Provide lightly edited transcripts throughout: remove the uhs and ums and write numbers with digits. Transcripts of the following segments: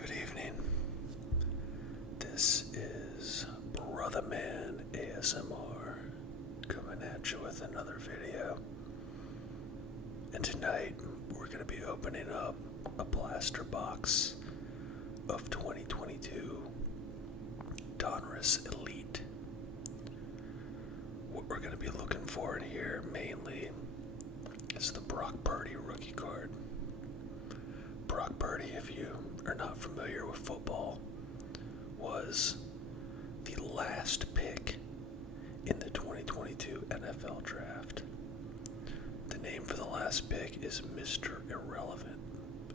Good evening. This is Brother Man ASMR coming at you with another video. And tonight we're going to be opening up a blaster box of 2022 Donruss Elite. What we're going to be looking for in here mainly is the Brock Purdy rookie card. Brock Purdy, if you are not familiar with football, was the last pick in the 2022 NFL Draft. The name for the last pick is Mr. Irrelevant,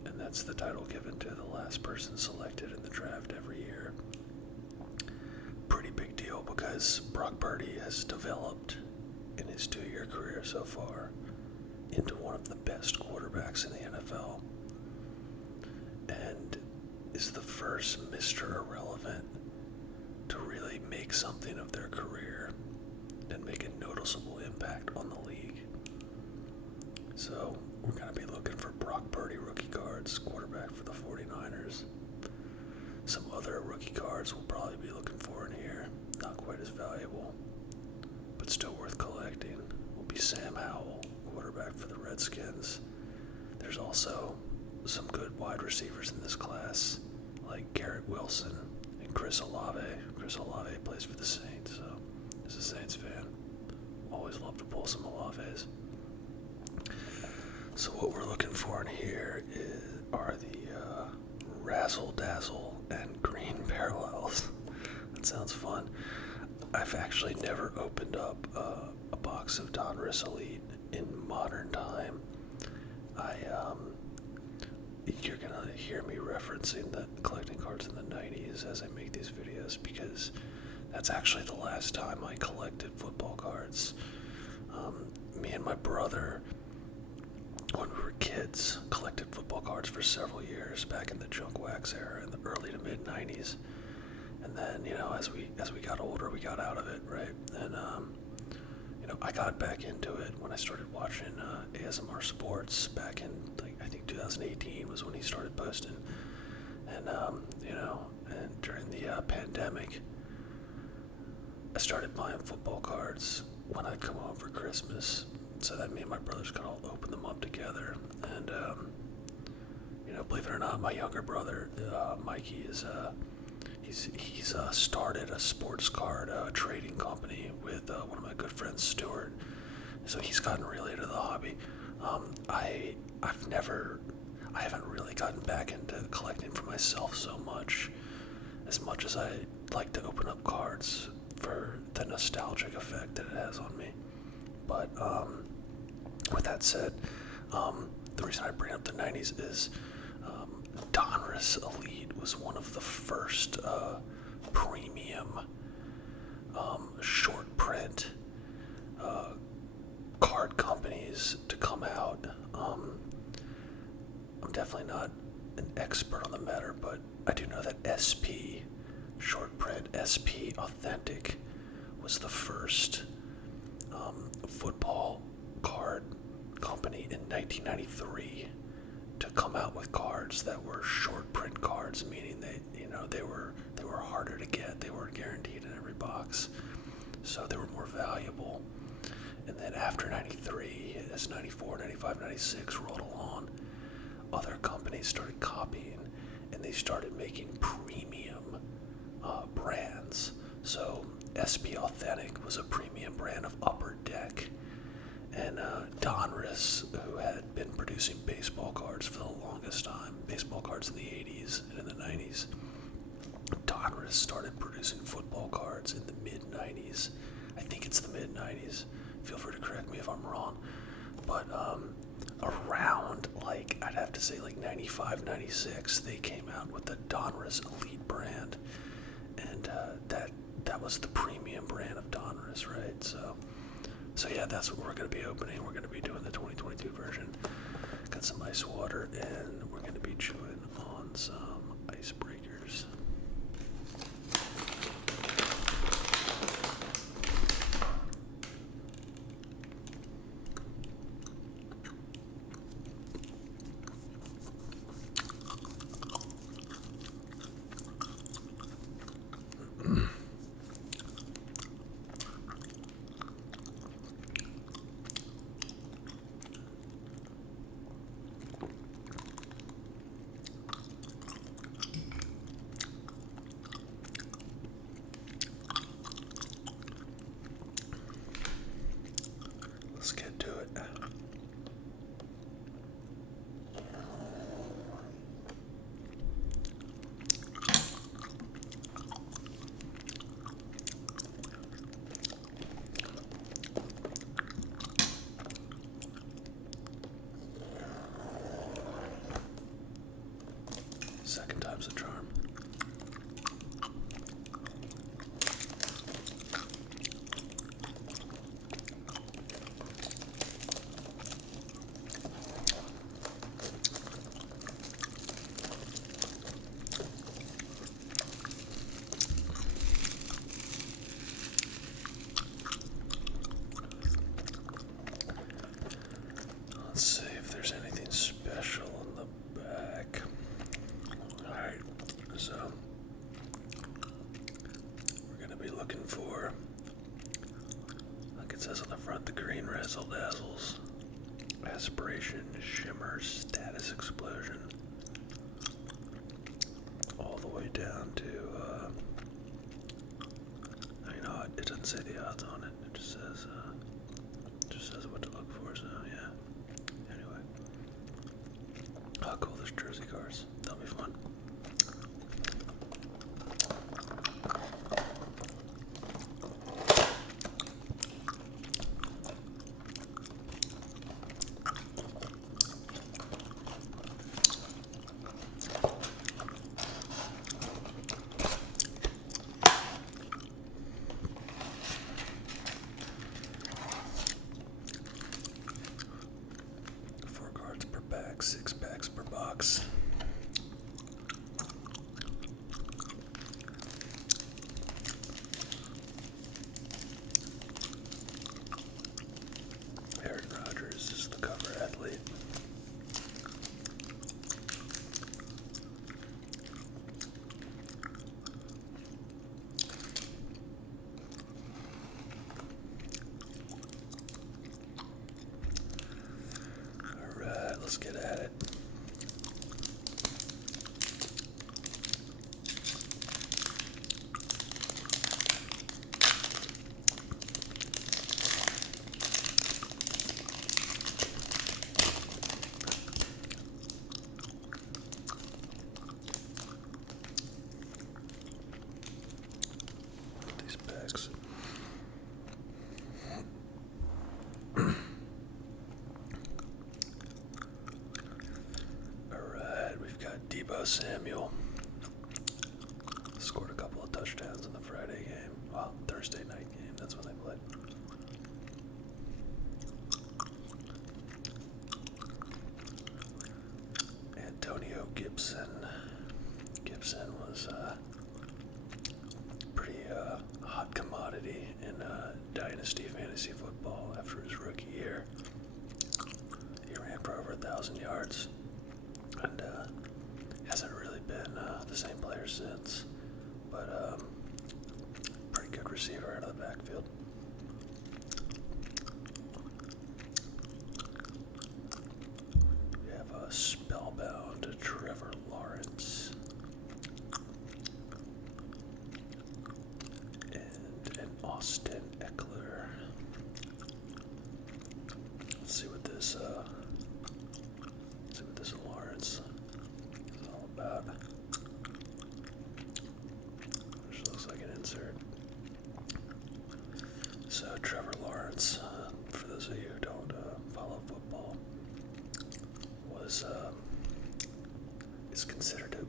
and that's the title given to the last person selected in the draft every year. Pretty big deal because Brock Purdy has developed in his 2-year career so far into one of the best quarterbacks in the NFL. And is the first Mr. Irrelevant to really make something of their career and make a noticeable impact on the league. So we're going to be looking for Brock Purdy rookie cards, quarterback for the 49ers. Some other rookie cards we'll probably be looking for in here, not quite as valuable, but still worth collecting, will be Sam Howell, quarterback for the Redskins. There's also some good wide receivers in this class, like Garrett Wilson and Chris Olave. Chris Olave plays for the Saints, so as a Saints fan, always love to pull some Olaves. So what we're looking for in here are the razzle dazzle and green parallels. That sounds fun. I've actually never opened up a box of Donruss Elite in modern time. You're gonna hear me referencing the collecting cards in the 90s as I make these videos because that's actually the last time I collected football cards. Me and my brother, when we were kids, collected football cards for several years back in the junk wax era in the early to mid 90s. And then, as we got older, we got out of it, right? And I got back into it when I started watching ASMR Sports back in, I think 2018 was when he started posting. And, and during the pandemic, I started buying football cards when I'd come home for Christmas, so that me and my brothers could all open them up together. And, believe it or not, my younger brother, Mikey, he's started a sports card trading company with one of my good friends, Stuart. So he's gotten really into the hobby. I haven't really gotten back into collecting for myself as much as I like to open up cards for the nostalgic effect that it has on me. But with that said, the reason I bring up the 90s is Donruss Elite was one of the first premium short print card companies to come out. I'm definitely not an expert on the matter, but I do know that SP, short print SP Authentic, was the first football card company in 1993 to come out with cards that were short print cards, meaning they were harder to get. They weren't guaranteed in every box, so they were more valuable. And then after 93, as 94, 95, 96 rolled along, other companies started copying, and they started making premium brands. So SP Authentic was a premium brand of Upper Deck, and Donruss, who had been producing baseball cards for the longest time, baseball cards in the 80s and in the 90s, Donruss started producing football cards in the mid-90s. I think it's the mid-90s. Feel free to correct me if I'm wrong. But around, I'd have to say 95, 96, they came out with the Donruss Elite brand. And that was the premium brand of Donruss, right? So yeah, that's what we're going to be opening. We're going to be doing the 2022 version. Got some ice water, and we're going to be chewing on some icebreakers. Second time's the charm. Let's see if there's anything special in the back. Alright, so we're going to be looking for, like it says on the front, the green razzle dazzles, aspiration, shimmer, status explosion, all the way down to, it doesn't say the odds on it, it just says what to look for, so yeah. Anyway. Oh, cool, there's jersey cards. That'll be fun. Per pack, 6 packs per box. Aaron Rodgers is the cover athlete. Alright, let's get at it. These packs. Alright, we've got Deebo Samuel. Scored a couple of touchdowns in the Friday game. Well, Thursday night game, that's when they played. Antonio Gibson. Gibson was pretty hot commodity in Dynasty Fantasy Football after his rookie year. He ran for over 1,000 yards and hasn't really been the same player since, but pretty good receiver out of the backfield. We have a spellbound Trevor Lawrence and an Austin Eckler. Let's see what this Lawrence is all about. Which looks like an insert. So Trevor Lawrence, for those of you who don't follow football,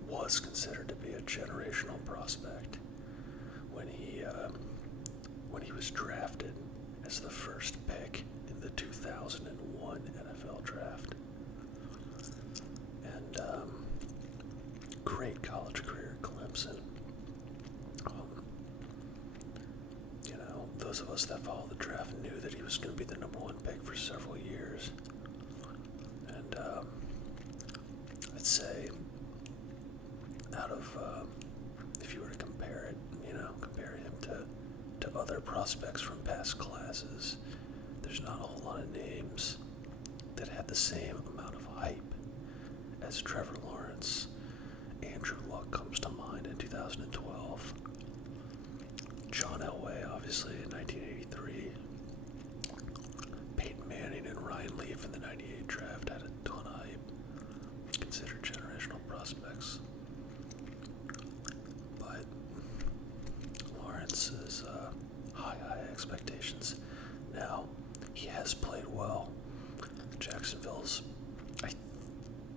was considered to be a generational prospect when he was drafted as the first pick in the 2001 NFL draft. And great college career at Clemson. Those of us that followed the draft knew that he was going to be the number one pick for several years. And I'd say out of, if you were to compare him to other prospects from past classes, there's not a whole lot of names that had the same amount of hype as Trevor Lawrence. Andrew Luck comes to mind in 2012. John Elway, obviously, in 1983. Peyton Manning and Ryan Leaf in the 98 draft had a ton of hype. Considered generational prospects. But Lawrence is high expectations. Now, he has played well. Jacksonville's, I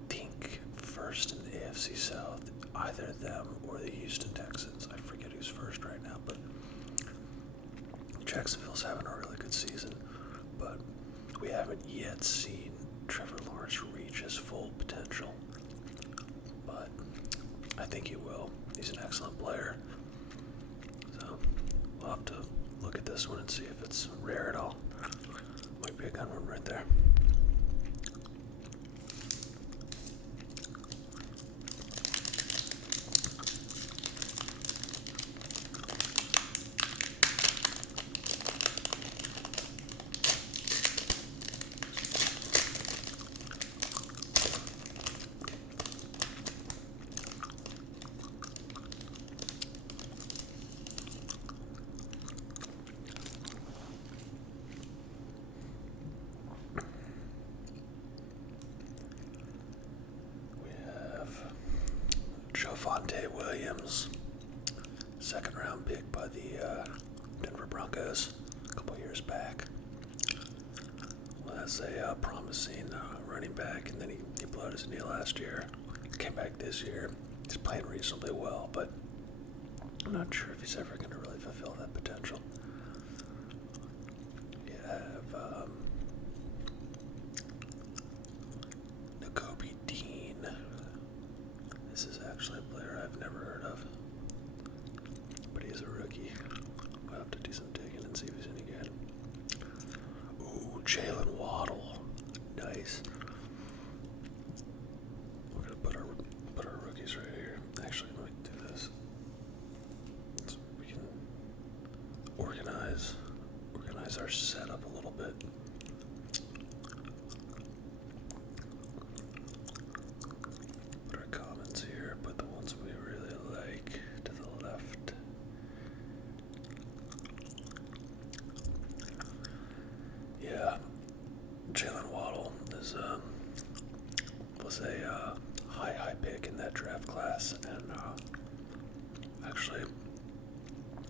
think, first in the AFC South. think he will. He's an excellent player. So we'll have to look at this one and see if it's rare at all. Might be a gun one right there. Javonte Williams, second round pick by the Denver Broncos a couple years back. Was a promising running back, and then he blew out his knee last year. Came back this year. He's playing reasonably well, but I'm not sure if he's ever going to really fulfill that potential. You have Nakobe Dean. This is actually a player I've never heard of, but he is a rookie. We'll have to do some digging and see if he's any good. Ooh, Jalen Waddle. Nice. We're gonna put our rookies right here. Actually, let me do this so we can organize our setup a little bit. Put our comments here. Put the ones we really like to the left. Yeah, Jalen Waddle was a high pick in that draft class, and actually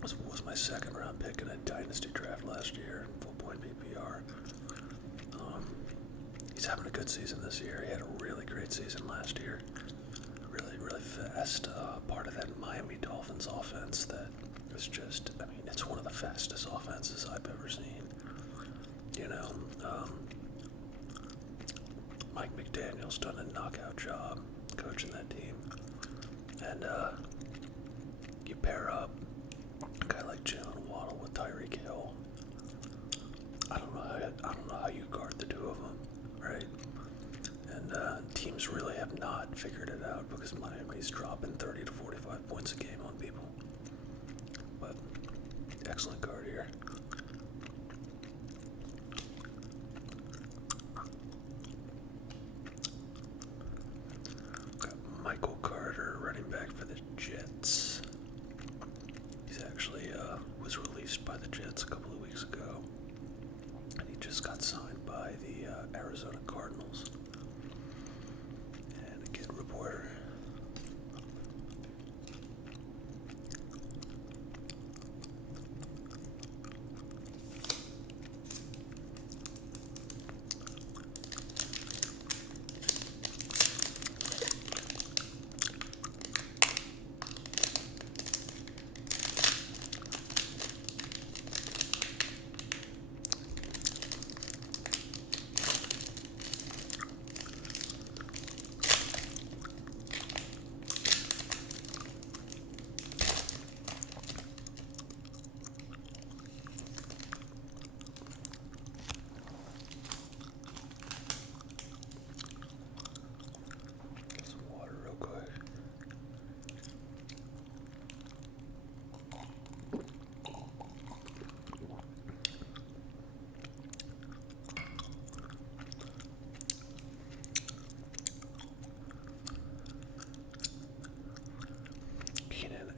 was my second round pick in a dynasty draft last year, full point PPR. He's having a good season this year. He had a really great season last year. Really fast. Part of that Miami Dolphins offense that is just, I mean, it's one of the fastest offenses I've ever seen. You know, Mike McDaniel's done a knockout job coaching that team. And you pair up a guy like Jalen Waddle with Tyreek Hill. I don't know how you guard the two of them, right? And teams really have not figured it out because Miami's dropping 30 to 45 points a game on people. But excellent guard here. Got Michael Carter, running back for the Jets. He's actually was released by the Jets a couple of weeks ago, and he just got signed by the Arizona Cardinals. And a kid reporter.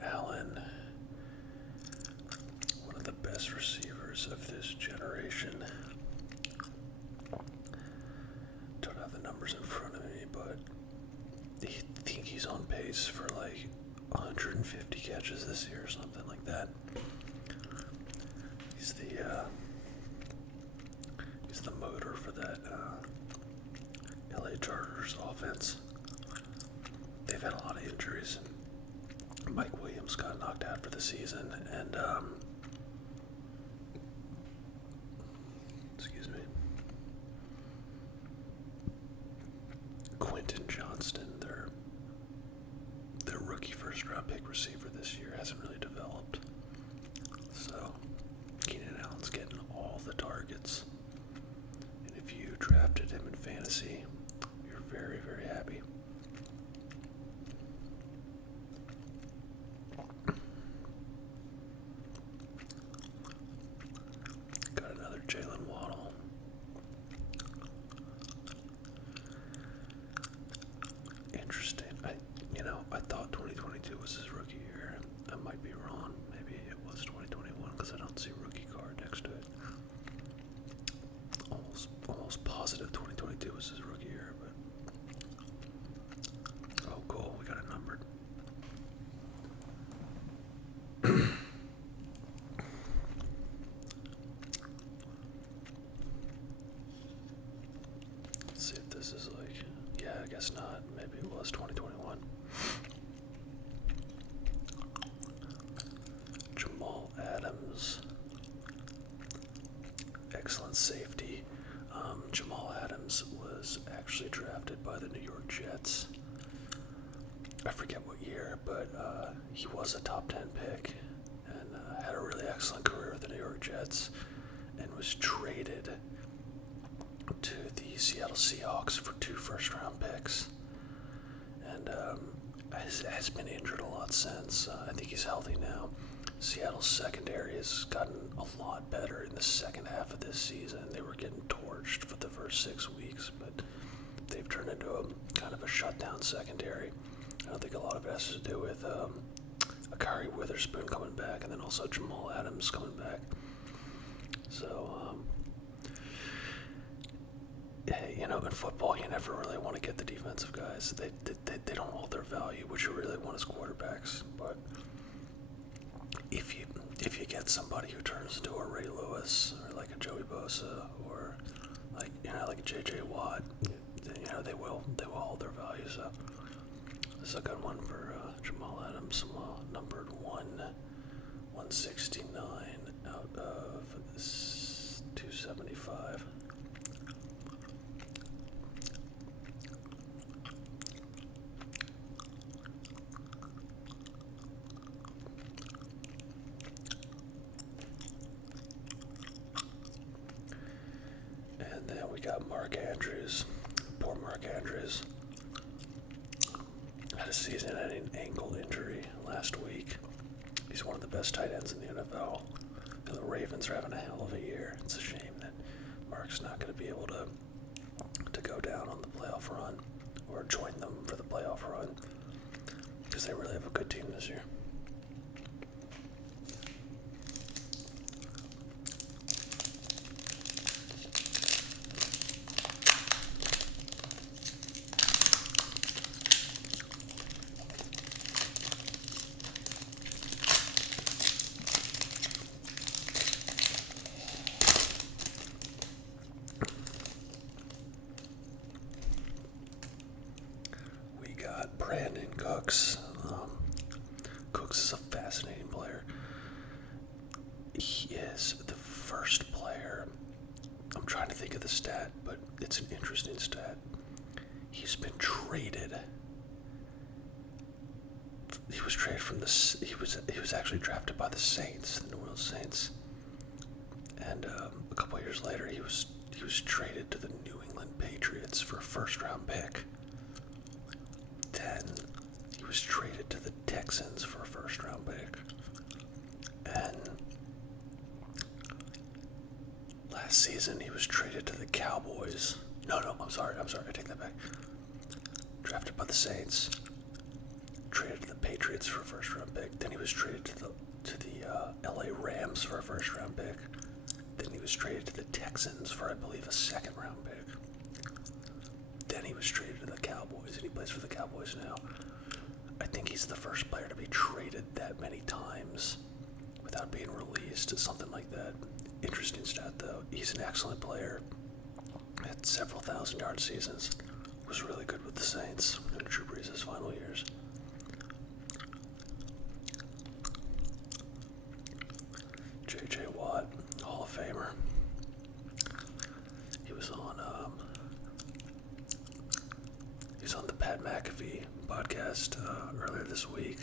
Allen, one of the best receivers of this generation. Don't have the numbers in front of me, but I think he's on pace for like 150 catches this year or something like that. He's the motor for that LA Chargers offense. They've had a lot of injuries. Mike Williams got knocked out for the season, and Quentin Johnston, their rookie first-round pick receiver this year hasn't really developed. So, Keenan Allen's getting all the targets. And if you drafted him in fantasy, you're very, very happy. Got another Jalen Waddle. Interesting. I thought 2022 was his rookie year. I might be wrong. Maybe it was 2021 because I don't see rookie card next to it. Almost positive 2022 was his rookie year, but oh cool, we got it numbered. Let's see if this is I guess not. Maybe it was 2021. Jamal Adams. Excellent safety. Jamal Adams was actually drafted by the New York Jets. I forget what year, but he was a top 10 pick and had a really excellent career with the New York Jets and was traded to the Seattle Seahawks for 2 first-round picks, and has been injured a lot since. I think he's healthy now. Seattle's secondary has gotten a lot better in the second half of this season. They were getting torched for the first 6 weeks, but they've turned into a kind of a shutdown secondary. I think a lot of it has to do with Akari Witherspoon coming back, and then also Jamal Adams coming back. So, in football, you never really want to get the defensive guys. They don't hold their value. What you really want is quarterbacks. But if you get somebody who turns into a Ray Lewis or like a Joey Bosa or like a J.J. Watt, they will hold their value. So this is a good one for Jamal Adams, numbered 169 out of 275. And then we got Mark Andrews. Poor Mark Andrews. Had a season-ending ankle injury last week. He's one of the best tight ends in the NFL. And the Ravens are having a hell of a year. It's a shame that Mark's not going to be able to go down on the playoff run or join them for the playoff run because they really have a good team this year. Brandon Cooks. Cooks is a fascinating player. He is the first player. I'm trying to think of the stat, but it's an interesting stat. He's been traded. He was traded from he was actually drafted by the Saints, the New Orleans Saints, and a couple of years later he was traded to the New England Patriots for a first-round pick. Then he was traded to the Texans for a first-round pick. And last season he was traded to the Cowboys. No, I'm sorry, I take that back. Drafted by the Saints. Traded to the Patriots for a first-round pick. Then he was traded to the LA Rams for a first-round pick. Then he was traded to the Texans for, I believe, a second-round pick. Then he was traded to the Cowboys, and he plays for the Cowboys now. I think he's the first player to be traded that many times without being released, something like that. Interesting stat, though. He's an excellent player. Had several thousand-yard seasons. Was really good with the Saints in Drew Brees' final years. J.J. Watt, Hall of Famer. He was on the Pat McAfee podcast earlier this week,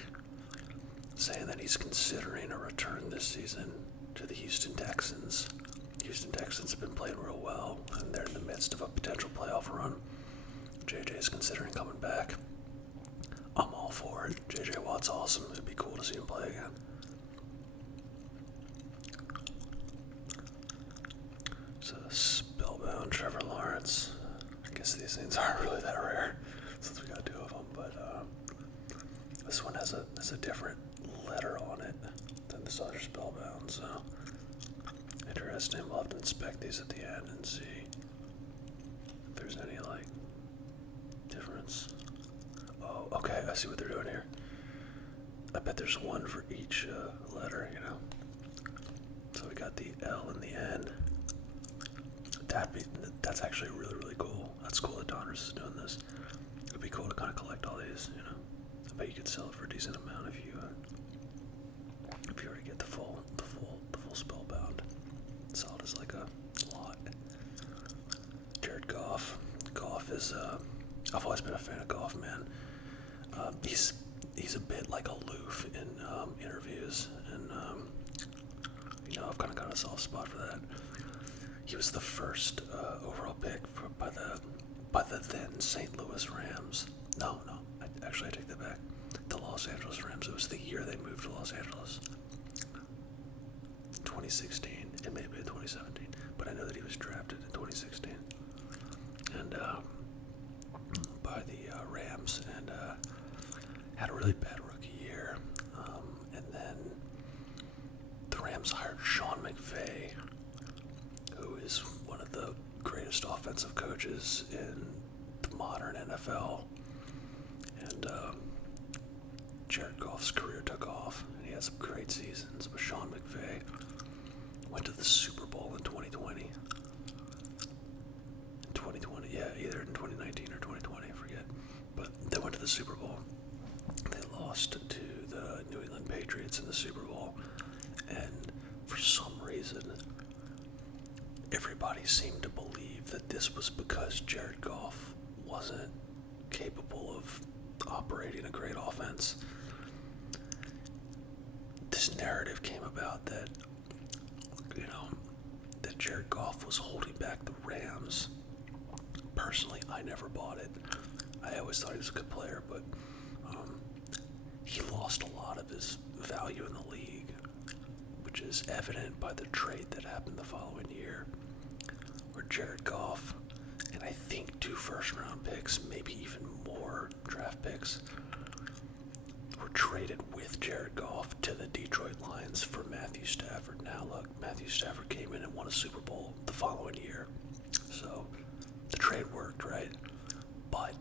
saying that he's considering a return this season to the Houston Texans. Houston Texans have been playing real well, and they're in the midst of a potential playoff run. JJ's considering coming back. I'm all for it. JJ Watt's awesome. It'd be cool to see him play again. So, spellbound Trevor Lawrence. I guess these things aren't really that rare since we got two of them, but this one has a different letter on it than this other spellbound, so interesting. We'll have to inspect these at the end and see if there's any, like, difference. Oh, okay, I see what they're doing here. I bet there's one for each letter, you know. So we got the L and the N. That's actually really, really cool. That's cool that Donruss is doing this. It would be cool to kind of collect all these, you know. I bet you could sell it for a decent amount if you were to get the full spellbound. Sell it as like a lot. Jared Goff. Goff is I've always been a fan of Goff, man. He's a bit like aloof in interviews, and you know, I've kind of got a soft spot for that. He was the first overall pick by the then St. Louis Rams. No, I take that back. The Los Angeles Rams. It was the year they moved to Los Angeles. 2016. It may have been 2017, but I know that he was drafted in 2016, and by the Rams, and had a really bad rookie year. And then the Rams hired Sean McVay, who is one of the greatest offensive coaches in the modern NFL. And Jared Goff's career took off, and he had some great seasons. But Sean McVay went to the Super Bowl in 2020. Yeah, either in 2019 or 2020, I forget. But they went to the Super Bowl. They lost to the New England Patriots in the Super Bowl. And for some reason, everybody seemed to believe that this was because Jared Goff wasn't capable of operating a great offense. This narrative came about that, you know, that Jared Goff was holding back the Rams. Personally, I never bought it. I always thought he was a good player, but he lost a lot of his value in the league, which is evident by the trade that happened the following year, where Jared Goff and I think 2 first-round picks, maybe even more draft picks, were traded with Jared Goff to the Detroit Lions for Matthew Stafford. Now look, Matthew Stafford came in and won a Super Bowl the following year, so the trade worked, right? But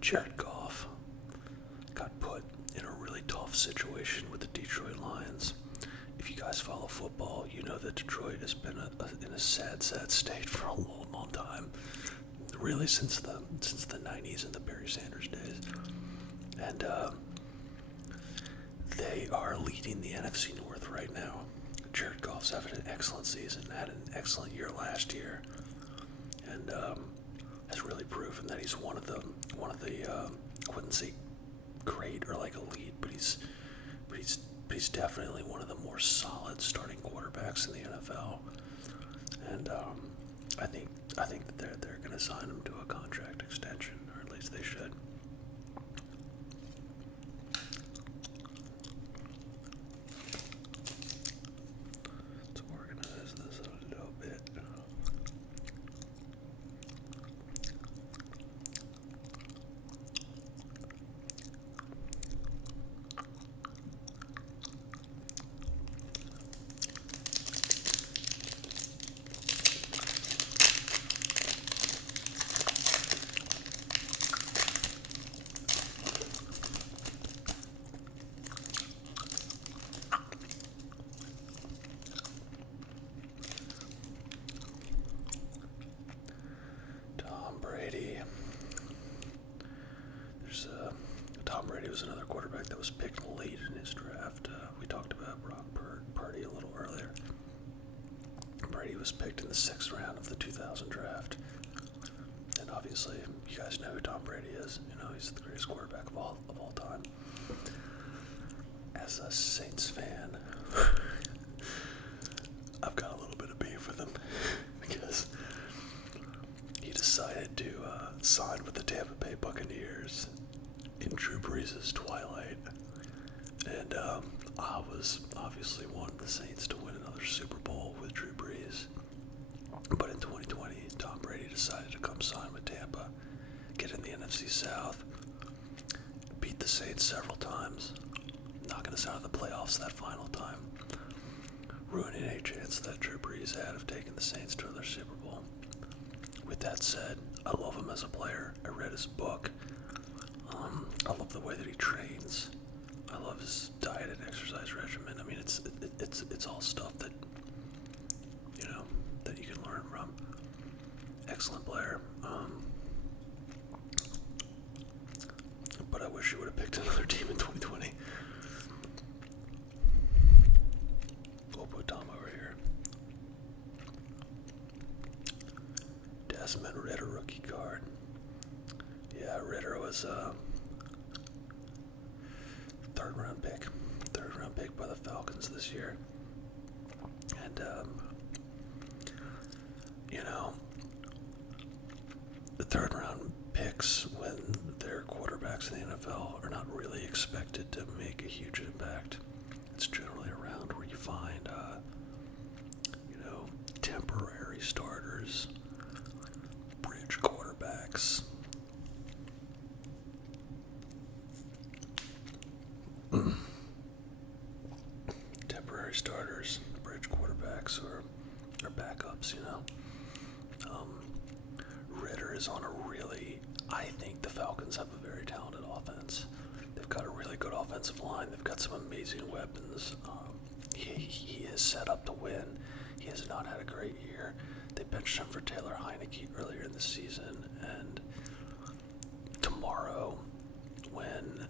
Jared Goff got put in a really tough situation with the Detroit Lions. If you guys follow football, you know that Detroit has been in a sad state for a long, long time. Really, since the 90s and the Barry Sanders days. And they are leading the NFC North right now. Jared Goff's having an excellent season, had an excellent year last year, and has really proven that he's one of the I wouldn't say great or like elite, but he's definitely one of the more solid starting quarterbacks in the NFL. And I think that they're going to sign him to a contract extension, or at least they should. Let's organize this a little bit. Tom Brady was another quarterback that was picked late in his draft. We talked about Brock Purdy a little earlier. Brady was picked in the 6th round of the 2000 draft. And Obviously, you guys know who Tom Brady is. He's the greatest quarterback of all time. As a Saints fan, I've got a little bit of beef with him because he decided to sign with the Tampa Bay Buccaneers in Drew Brees' twilight. And I was obviously wanting the Saints to win another Super Bowl with Drew Brees. But in 2020, Tom Brady decided to come sign with Tampa, get in the NFC South, beat the Saints several times, knocking us out of the playoffs that final time, ruining any chance that Drew Brees had of taking the Saints to another Super Bowl. With that said, I love him as a player. I read his book. I love the way that he trains. I love his diet and exercise regimen. I mean, it's all stuff that that you can learn from. Excellent player. But I wish he would have picked another team in 2020. We'll put Tom over here. Desmond Ridder rookie card. Yeah, Ridder was third round pick by the Falcons this year. And the third round picks when they're quarterbacks in the NFL are not really expected to make a huge impact. It's generally around where you find temporary starters, bridge quarterbacks. Temporary starters, bridge quarterbacks, or backups, Ridder is on I think the Falcons have a very talented offense. They've got a really good offensive line. They've got some amazing weapons. He is set up to win. He has not had a great year. They benched him for Taylor Heineke earlier in the season, and tomorrow, when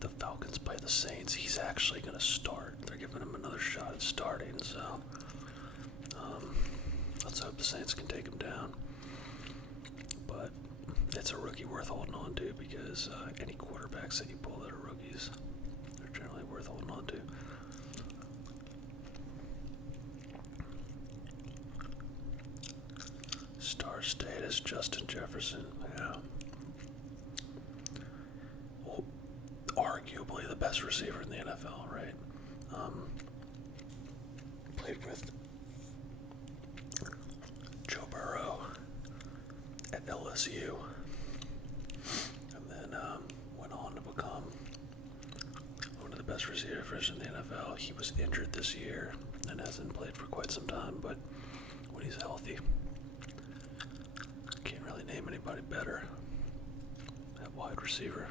the Falcons play the Saints, he's actually going to start. They're giving him another shot at starting, so let's hope the Saints can take him down. But it's a rookie worth holding on to because any quarterbacks that you pull that are rookies are generally worth holding on to. Star status, Justin Jefferson, yeah. Well, arguably the best receiver in the NFL, right? Played with Joe Burrow at LSU, and then went on to become one of the best receivers in the NFL. He was injured this year and hasn't played for quite some time, but when he's healthy, can't really name anybody better at wide receiver.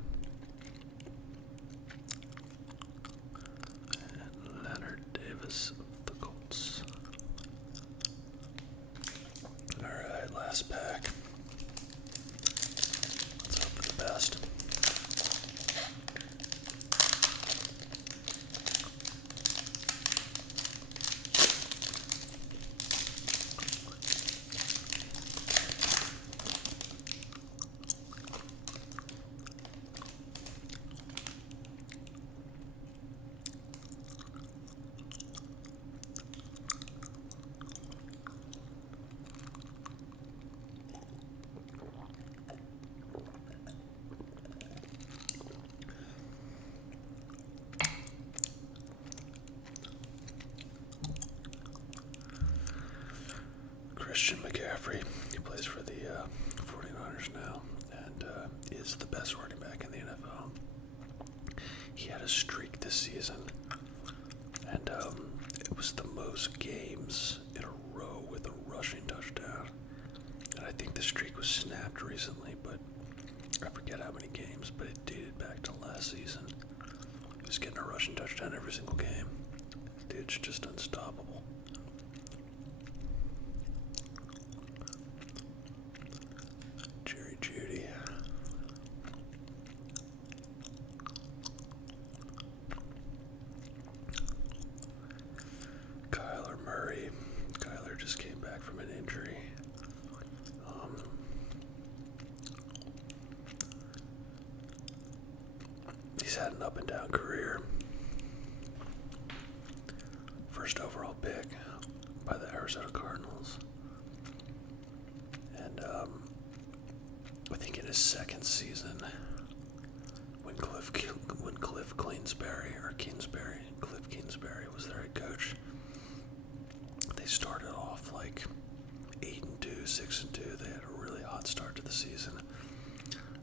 And Leonard Davis of the Colts. Alright, last pack. Let's hope for the best. Christian McCaffrey, he plays for the 49ers now, and is the best running back in the NFL. He had a streak this season, and it was the most games in a row with a rushing touchdown. And I think the streak was snapped recently, but I forget how many games, but it dated back to last season. He was getting a rushing touchdown every single game. Dude's just unstoppable. Judy. Kyler Murray. Kyler just came back from an injury. had an up and down career. First overall pick by the Arizona Cardinals. And I think in his second season, when Cliff Kingsbury was their head coach, they started off like 8-2, 6-2. They had a really hot start to the season,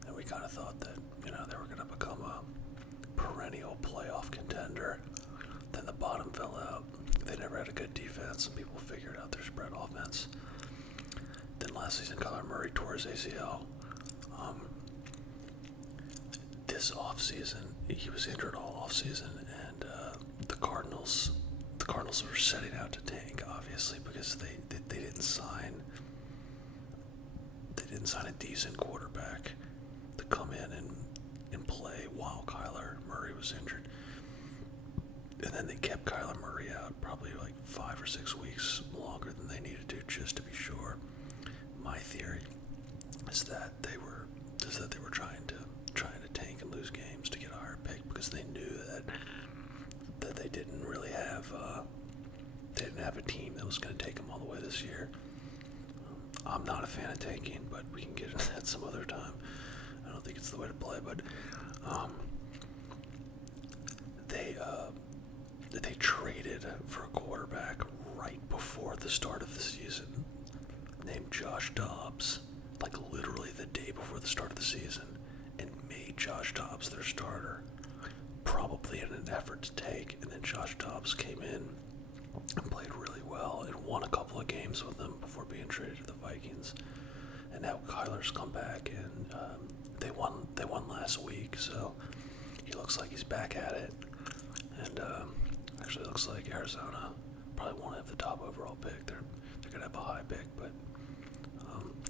and we kind of thought that they were going to become a perennial playoff contender. Then the bottom fell out. They never had a good defense, and people figured out their spread offense. Then last season, Kyler Murray tore his ACL. This offseason, he was injured all offseason, and the Cardinals were setting out to tank, obviously, because they didn't sign a decent quarterback to come in and play while Kyler Murray was injured. And then they kept Kyler Murray out probably like 5 or 6 weeks longer than they needed to, just to be sure. My theory is that they were trying to tank and lose games to get a higher pick, because they knew that they didn't really have a team that was going to take them all the way this year. I'm not a fan of tanking, but we can get into that some other time. I don't think it's the way to play, but they traded for a quarterback right before the start of the season named Josh Dobbs, like literally the day before the start of the season, and made Josh Dobbs their starter, probably in an effort to take. And then Josh Dobbs came in and played really well and won a couple of games with them before being traded to the Vikings. And now Kyler's come back, and they won last week, so he looks like he's back at it. And actually looks like Arizona probably won't have the top overall pick. They're gonna have a high pick, but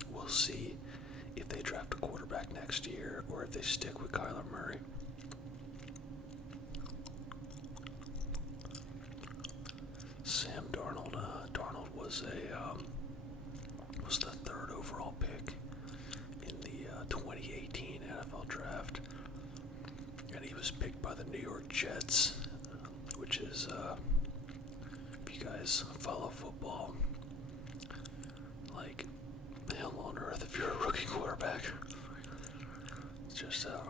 we'll see if they draft a quarterback next year or if they stick with Kyler Murray. Sam Darnold. Darnold was the third overall pick in the 2018 NFL draft, and he was picked by the New York Jets, which is, if you guys follow football, like hell on earth if you're a rookie quarterback. It's just a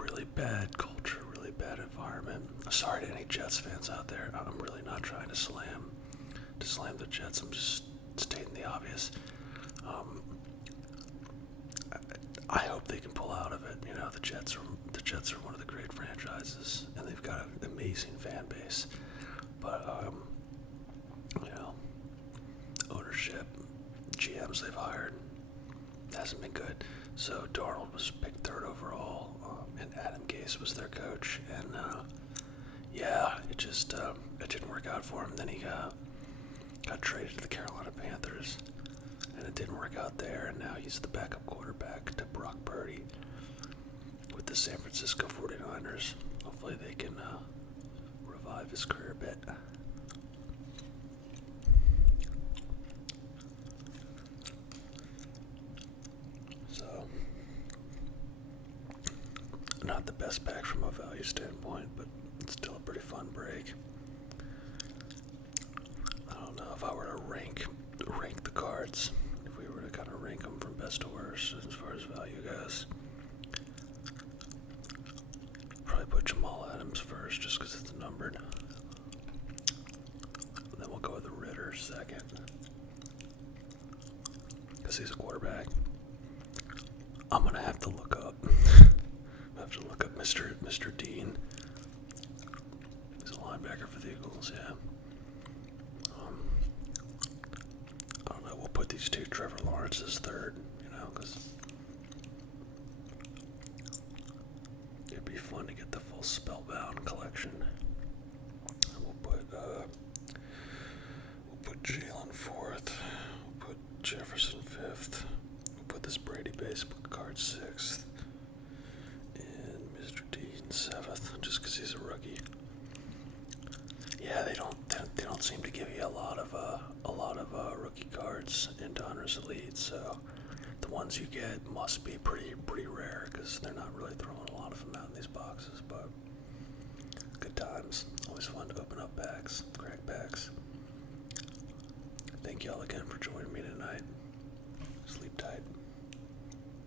really bad culture, really bad environment. Sorry to any Jets fans out there. I'm really not trying to slam the Jets. I'm just stating the obvious. I hope they can pull out of it. The Jets are one of the great franchises, and they've got an amazing fan base. But ownership, GMs they've hired, hasn't been good. So Darnold was picked third overall, and Adam Gase was their coach. And it didn't work out for him. Then he got traded to the Carolina Panthers, and it didn't work out there. And now he's the backup quarterback to Brock Purdy with the San Francisco 49ers. Hopefully they can revive his career a bit. So, not the best pack from a value standpoint, but it's still a pretty fun break. I don't know if I were to rank the cards, if we were to kind of rank them from best to worst as far as value goes. Probably put Jamal Adams first, just because it's numbered. Then we'll go with the Ritter second, because he's a quarterback. I'm gonna have to look up. Mr. Dean. He's a linebacker for the Eagles. Yeah. I don't know. We'll put these two. Trevor Lawrence as third. Because it'd be fun to get the full Spellbound collection. And we'll put Jalen fourth. We'll put Jefferson fifth. We'll put this Brady baseball card sixth. And Mr. Dean seventh, just because he's a rookie. Yeah, they don't seem to give you a lot of rookie cards in Donruss Elite, so the ones you get must be pretty rare, because they're not really throwing a lot of them out in these boxes. But crack packs. Thank y'all again for joining me tonight.